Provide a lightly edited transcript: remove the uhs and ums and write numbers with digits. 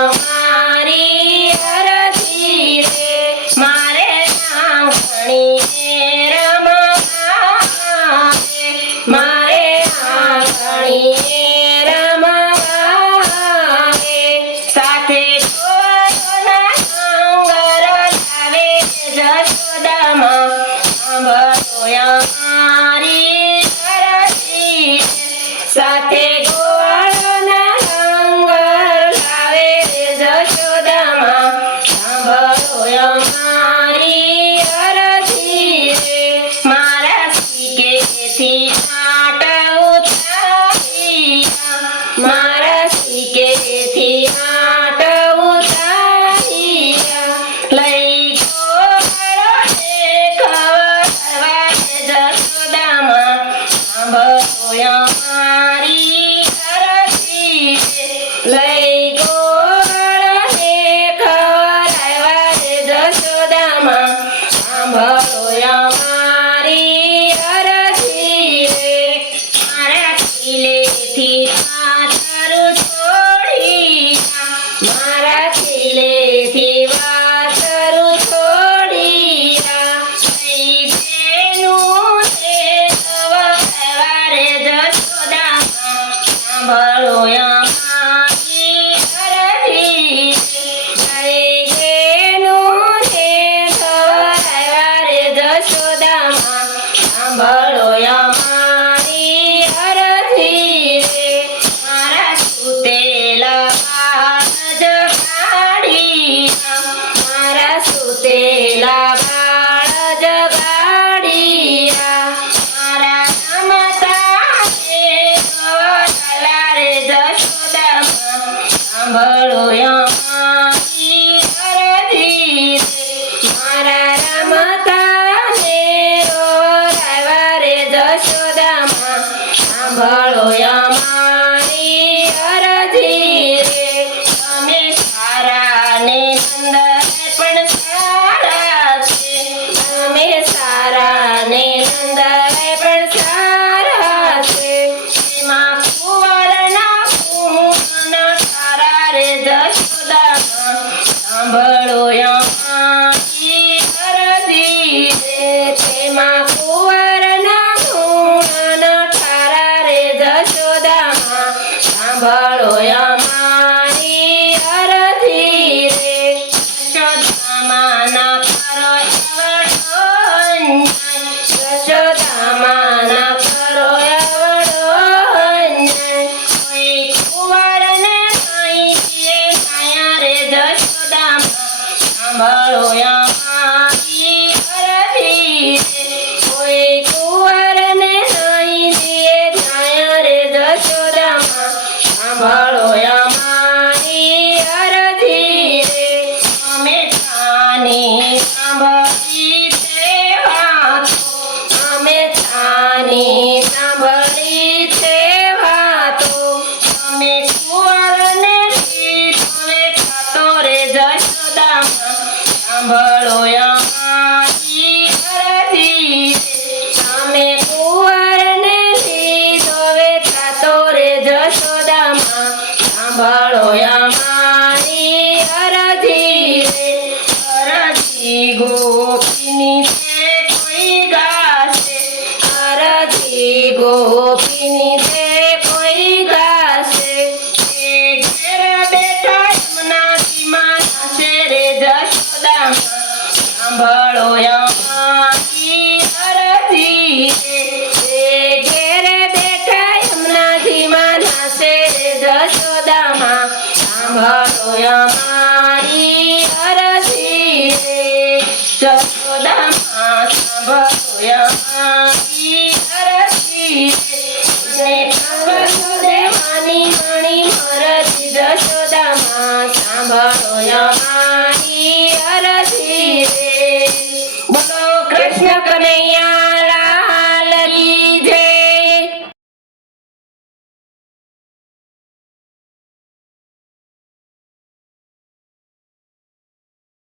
અમારી અરજી રે મારે આંગણીએ રમવા આવે મારે આંગણીએ રમવા આવે સાથે ગોળના ડુંગર લાવે જશોદામાં સાંભળો અમારી અરજી સાથે ગોળના ડુંગર લાવે જશોદામાં સાંભળો અમારી અરજી રે મારા સિકેથી આટ ઉતાર્યા મારા સિકેથી આટ ઉતાર્યા લઈ ગોળો ખવડાવવા જશોદામાં સાંભળો અમારી અરજી લઈ ગોળને ખવડાવવા જશોદામાં સાંભળો અમારી અરજી રે મારા ખીલેથી વાછરું છોડી મારા ખીલેથી વાછરું છોડી લઈ બેનું તે ખવડાવવા જશોદામાં સાંભળો અમારી અરજી લઈ બેનું તે ખવડાવવા જશોદામાં સાંભળો અમારી અરજી રે મારા સુતેલા બાળ જગાડી મારા સુતેલા બાળ જગાડી મારા રમતાને ખવડાવવા જશોદામાં સાંભળો અમારી અરજી રે મારા રમતાને ખવડાવવા જશોદામાં સાંભળો અમારી અરજી રે અમે સારા ને નંદ પણ સારા છે અમે સારા ને નંદ પણ સારા છે એમાં કુંવરના પૂન તારા રે જશોદામાં સાંભળો અમારી અરજી રે તેમાં કુંવરના પૂન તારા રે જશોદામાં સાંભળો અમારી અરજી રે જશોદામાના કરો એવડો અન્યાય જશોદામાના કરો એવડો અન્યાય કોઈ કુંવરને નહીં દીએ કાયા રે જશોદામાં સાંભળો અમારી અરજી રે કોઈ કુંવરને નહીં દીએ કાયા રે જશોદામાં સાંભળો અમારી અરજી રે અમે તાની સાંભળી તે વાતો અમે તાની સાંભળી તે વાતો અમે કુંવરને કીધું ખાતો રે જશોદામાં સાંભળો અમારી અરજી અમે કુંવરને લીધો ખાતો રે જશોદામાં સાંભળો અમારી અરજી રે અરજી ગોપીની છે કોઈ ગાશે અરજી ગોપીની છે કોઈ ગાશે એ ઘેર બેઠા યમુનાજીમાં નાશે રે જશોદામાં સાંભળો અમારી અરજી રે ઘેર બેઠા યમુનાજીમાં નાશે રે જશોદામાં સાંભળો અમારી અરજી રે જશોદામાં સાંભળો અમારી અરજી રે દેવાની મણી મરજી જશોદામાં સાંભળો અમારી